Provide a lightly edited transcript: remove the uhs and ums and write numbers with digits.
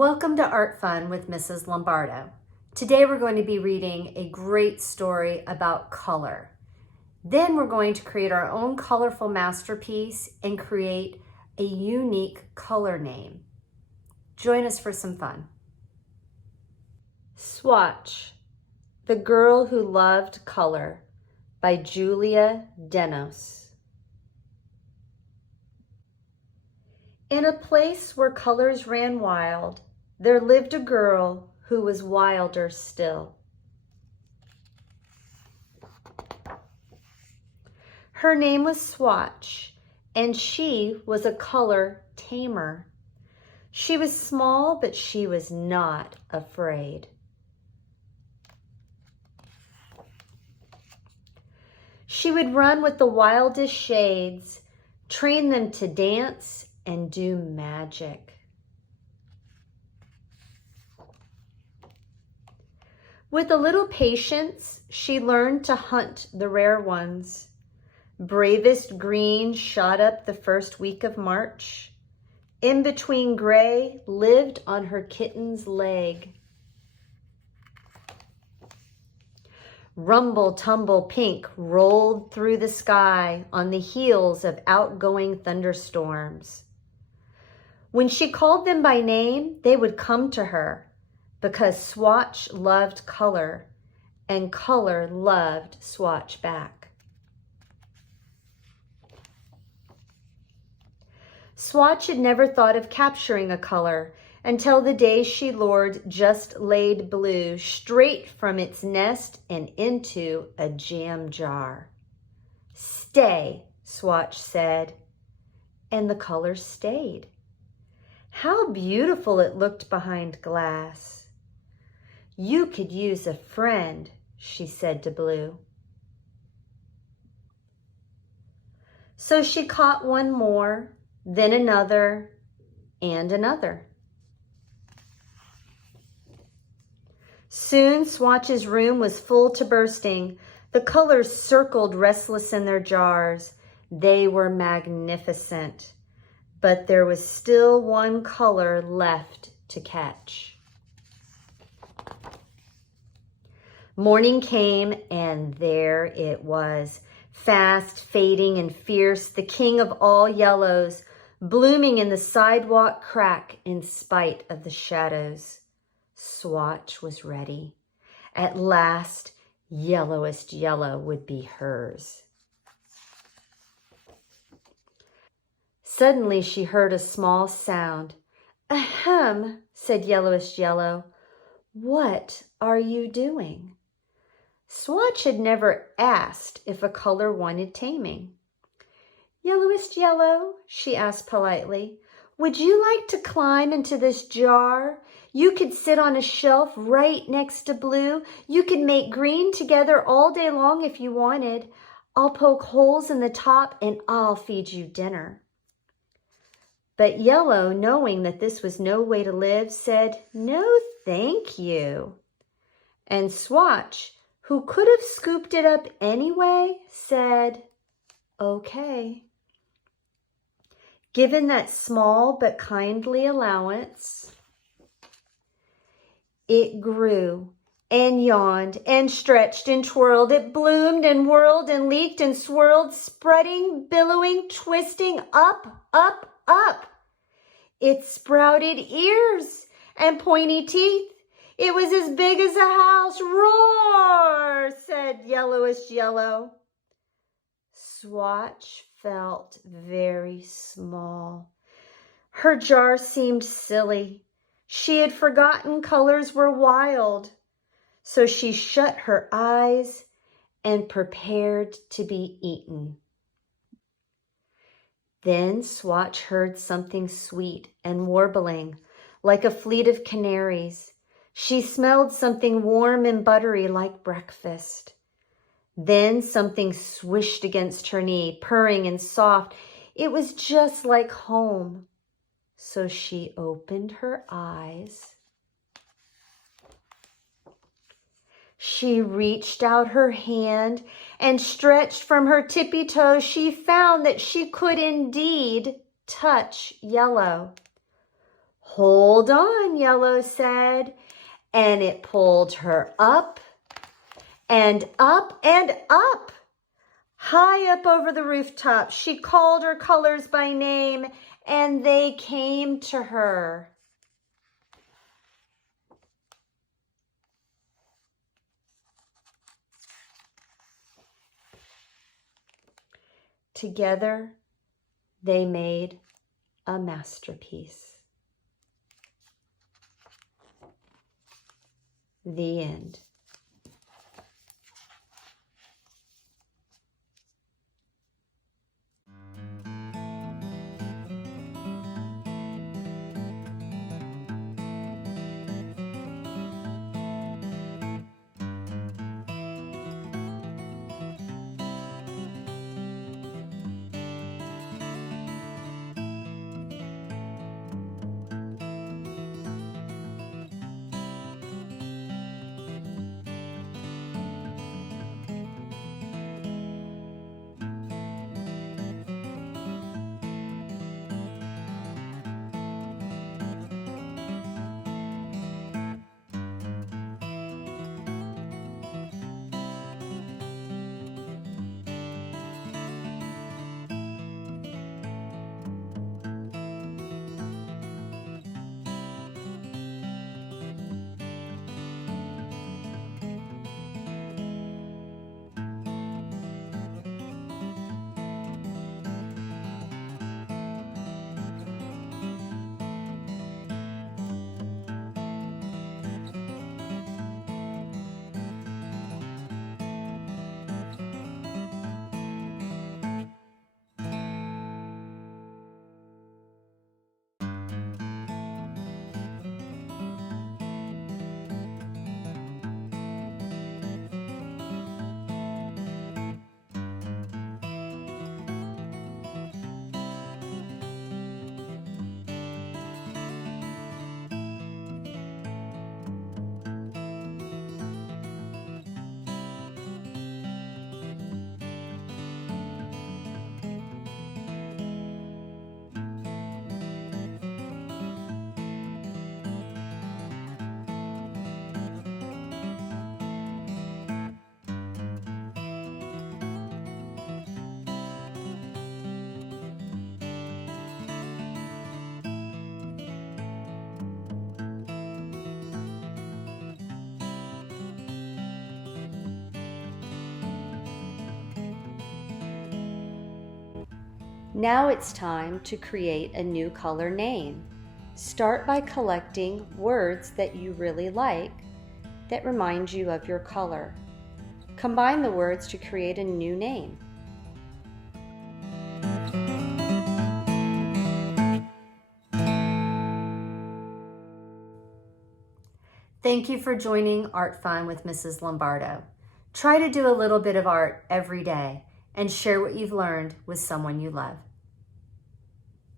Welcome to Art Fun with Mrs. Lombardo. Today we're going to be reading a great story about color. Then we're going to create our own colorful masterpiece and create a unique color name. Join us for some fun. Swatch, The Girl Who Loved Color by Julia Denos. In a place where colors ran wild, there lived a girl who was wilder still. Her name was Swatch, and she was a color tamer. She was small, but she was not afraid. She would run with the wildest shades, train them to dance and do magic. With a little patience, she learned to hunt the rare ones. Bravest green shot up the first week of March. In between gray lived on her kitten's leg. Rumble tumble pink rolled through the sky on the heels of outgoing thunderstorms. When she called them by name, they would come to her because Swatch loved color and color loved Swatch back. Swatch had never thought of capturing a color until the day she lured just laid blue straight from its nest and into a jam jar. "Stay," Swatch said, and the color stayed. How beautiful it looked behind glass. "You could use a friend," she said to Blue. So she caught one more, then another, and another. Soon Swatch's room was full to bursting. The colors circled restless in their jars. They were magnificent. But there was still one color left to catch. Morning came, and there it was, fast, fading, and fierce, the king of all yellows, blooming in the sidewalk crack in spite of the shadows. Swatch was ready. At last, yellowest yellow would be hers. Suddenly she heard a small sound. "Ahem," said yellowest yellow. "What are you doing?" Swatch had never asked if a color wanted taming. "Yellowest yellow," she asked politely, "would you like to climb into this jar? You could sit on a shelf right next to Blue. You could make green together all day long if you wanted. I'll poke holes in the top and I'll feed you dinner." But Yellow, knowing that this was no way to live, said, "No, thank you." And Swatch, who could have scooped it up anyway, said, "Okay." Given that small but kindly allowance, it grew and yawned and stretched and twirled. It bloomed and whirled and leaked and swirled, spreading, billowing, twisting, up, up, up. It sprouted ears and pointy teeth. It was as big as a house. "Roar," said yellowest yellow. Swatch felt very small. Her jar seemed silly. She had forgotten colors were wild. So she shut her eyes and prepared to be eaten. Then Swatch heard something sweet and warbling, like a fleet of canaries. She smelled something warm and buttery like breakfast. Then something swished against her knee, purring and soft. It was just like home. So she opened her eyes. She reached out her hand and stretched from her tippy toes. She found that she could indeed touch yellow. Hold on, Yellow said, and it pulled her up and up and up. High up over the rooftop, she called her colors by name, and they came to her. Together, they made a masterpiece. The end. Now it's time to create a new color name. Start by collecting words that you really like that remind you of your color. Combine the words to create a new name. Thank you for joining Art Fun with Mrs. Lombardo. Try to do a little bit of art every day and share what you've learned with someone you love.